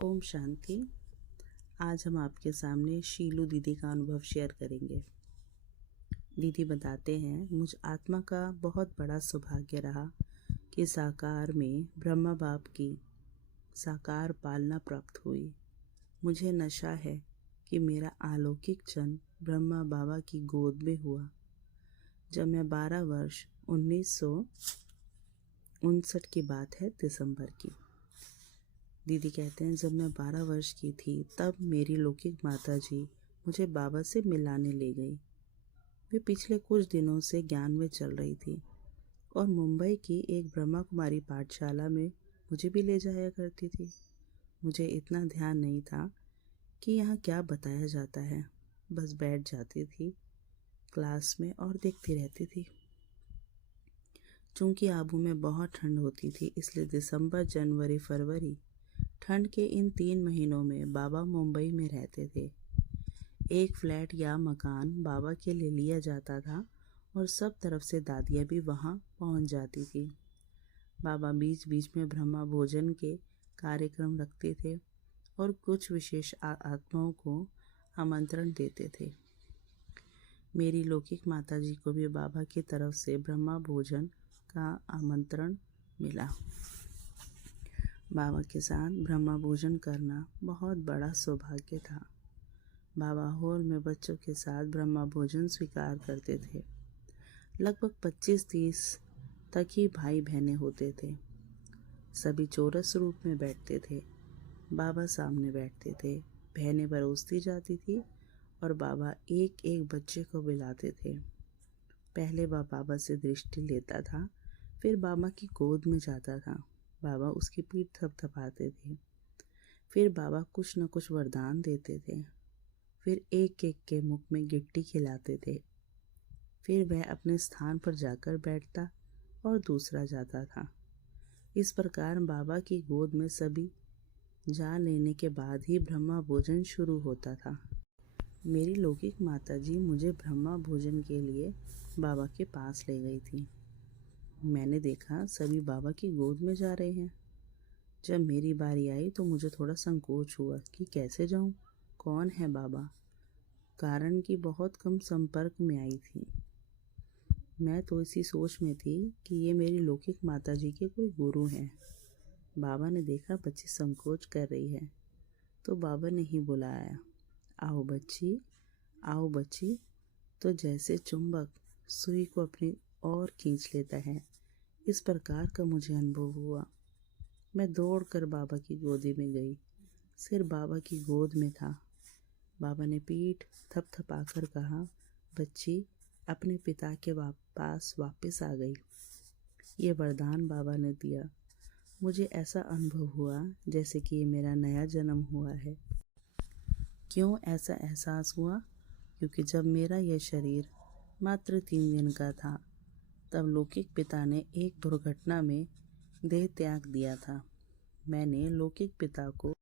ओम शांति। आज हम आपके सामने शीलू दीदी का अनुभव शेयर करेंगे। दीदी बताते हैं, मुझ आत्मा का बहुत बड़ा सौभाग्य रहा कि साकार में ब्रह्मा बाप की साकार पालना प्राप्त हुई। मुझे नशा है कि मेरा अलौकिक जन्म ब्रह्मा बाबा की गोद में हुआ। जब मैं 12 वर्ष 1959 की बात है, दिसंबर की। दीदी कहते हैं, जब मैं 12 वर्ष की थी तब मेरी लौकिक माता जी मुझे बाबा से मिलाने ले गई। वे पिछले कुछ दिनों से ज्ञान में चल रही थी और मुंबई की एक ब्रह्मा कुमारी पाठशाला में मुझे भी ले जाया करती थी। मुझे इतना ध्यान नहीं था कि यहाँ क्या बताया जाता है, बस बैठ जाती थी क्लास में और देखती रहती थी। चूँकि आबू में बहुत ठंड होती थी, इसलिए दिसंबर, जनवरी, फरवरी ठंड के इन 3 महीनों में बाबा मुंबई में रहते थे। एक फ्लैट या मकान बाबा के लिए लिया जाता था और सब तरफ से दादियाँ भी वहाँ पहुँच जाती थी। बाबा बीच बीच में ब्रह्मा भोजन के कार्यक्रम रखते थे और कुछ विशेष आत्माओं को आमंत्रण देते थे। मेरी लौकिक माताजी को भी बाबा की तरफ से ब्रह्मा भोजन का आमंत्रण मिला। बाबा के साथ ब्रह्मा भोजन करना बहुत बड़ा सौभाग्य था। बाबा हॉल में बच्चों के साथ ब्रह्मा भोजन स्वीकार करते थे। लगभग 25-30 तक ही भाई बहनें होते थे। सभी चौरस रूप में बैठते थे। बाबा सामने बैठते थे, बहनें परोसती जाती थी और बाबा एक एक बच्चे को बुलाते थे। पहले वह बाबा से दृष्टि लेता था, फिर बाबा की गोद में जाता था। बाबा उसकी पीठ थपथपाते थे। फिर बाबा कुछ न कुछ वरदान देते थे। फिर एक एक के मुख में गिट्टी खिलाते थे। फिर वह अपने स्थान पर जाकर बैठता और दूसरा जाता था। इस प्रकार बाबा की गोद में सभी जा लेने के बाद ही ब्रह्मा भोजन शुरू होता था। मेरी लौकिक माताजी मुझे ब्रह्मा भोजन के लिए बाबा के पास ले गई थी। मैंने देखा सभी बाबा की गोद में जा रहे हैं। जब मेरी बारी आई तो मुझे थोड़ा संकोच हुआ कि कैसे जाऊं, कौन है बाबा, कारण कि बहुत कम संपर्क में आई थी। मैं तो इसी सोच में थी कि ये मेरी लौकिक माताजी के कोई गुरु हैं। बाबा ने देखा बच्ची संकोच कर रही है तो बाबा ने ही बुलाया, आओ बच्ची, आओ बच्ची। तो जैसे चुंबक सुई को अपनी ओर खींच लेता है, इस प्रकार का मुझे अनुभव हुआ। मैं दौड़कर बाबा की गोदी में गई। सिर बाबा की गोद में था। बाबा ने पीठ थपथपाकर कहा, बच्ची अपने पिता के पास वापस आ गई। ये वरदान बाबा ने दिया। मुझे ऐसा अनुभव हुआ जैसे कि ये मेरा नया जन्म हुआ है। क्यों ऐसा एहसास हुआ? क्योंकि जब मेरा यह शरीर मात्र 3 दिन का था तब लौकिक पिता ने एक दुर्घटना में देह त्याग दिया था। मैंने लौकिक पिता को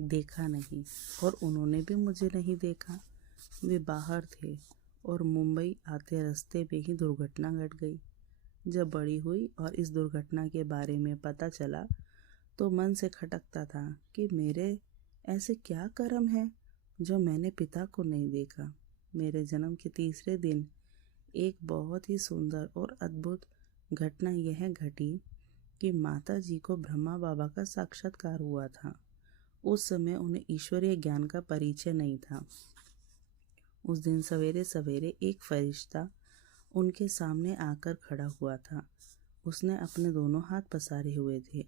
देखा नहीं और उन्होंने भी मुझे नहीं देखा। वे बाहर थे और मुंबई आते रास्ते में ही दुर्घटना घट गई। जब बड़ी हुई और इस दुर्घटना के बारे में पता चला तो मन से खटकता था कि मेरे ऐसे क्या कर्म है जो मैंने पिता को नहीं देखा। मेरे जन्म के तीसरे दिन एक बहुत ही सुंदर और अद्भुत घटना यह घटी कि माता जी को ब्रह्मा बाबा का साक्षात्कार हुआ था। उस समय उन्हें ईश्वरीय ज्ञान का परिचय नहीं था। उस दिन सवेरे सवेरे एक फरिश्ता उनके सामने आकर खड़ा हुआ था। उसने अपने दोनों हाथ पसारे हुए थे।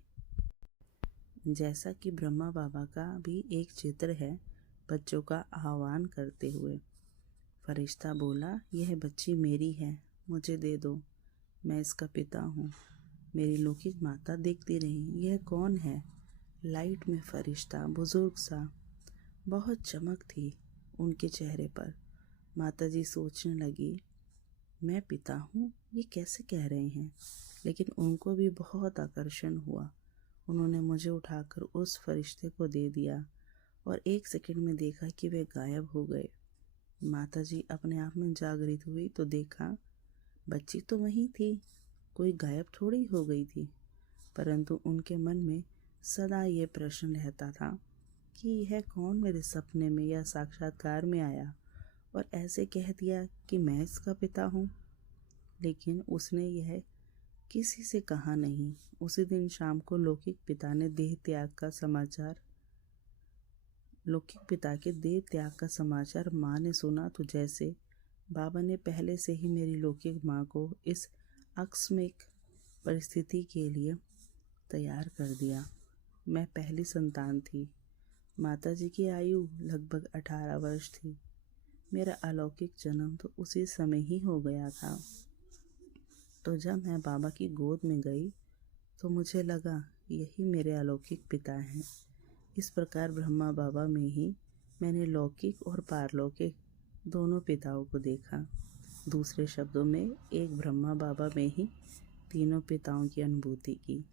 जैसा कि ब्रह्मा बाबा का भी एक चित्र है, बच्चों का आह्वान करते हुए। फरिश्ता बोला, यह बच्ची मेरी है, मुझे दे दो, मैं इसका पिता हूँ। मेरी लौकिक माता देखती रही, यह कौन है? लाइट में फरिश्ता, बुजुर्ग सा, बहुत चमक थी उनके चेहरे पर। माताजी सोचने लगी, मैं पिता हूँ, ये कैसे कह रहे हैं? लेकिन उनको भी बहुत आकर्षण हुआ। उन्होंने मुझे उठाकर उस फरिश्ते को दे दिया और 1 सेकंड में देखा कि वे गायब हो गए। माताजी अपने आप में जागृत हुई तो देखा बच्ची तो वहीं थी, कोई गायब थोड़ी हो गई थी। परंतु उनके मन में सदा ये प्रश्न रहता था कि यह कौन मेरे सपने में या साक्षात्कार में आया और ऐसे कह दिया कि मैं इसका पिता हूँ। लेकिन उसने यह किसी से कहा नहीं। उसी दिन शाम को लौकिक पिता के देह त्याग का समाचार माँ ने सुना तो जैसे बाबा ने पहले से ही मेरी लौकिक माँ को इस आकस्मिक परिस्थिति के लिए तैयार कर दिया। मैं पहली संतान थी। माताजी की आयु लगभग 18 वर्ष थी। मेरा अलौकिक जन्म तो उसी समय ही हो गया था। तो जब मैं बाबा की गोद में गई तो मुझे लगा यही मेरे अलौकिक पिता हैं। इस प्रकार ब्रह्मा बाबा में ही मैंने लौकिक और पारलौकिक दोनों पिताओं को देखा। दूसरे शब्दों में एक ब्रह्मा बाबा में ही तीनों पिताओं की अनुभूति की।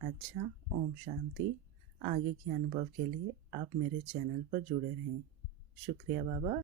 अच्छा, ओम शांति। आगे के अनुभव के लिए आप मेरे चैनल पर जुड़े रहें। शुक्रिया बाबा।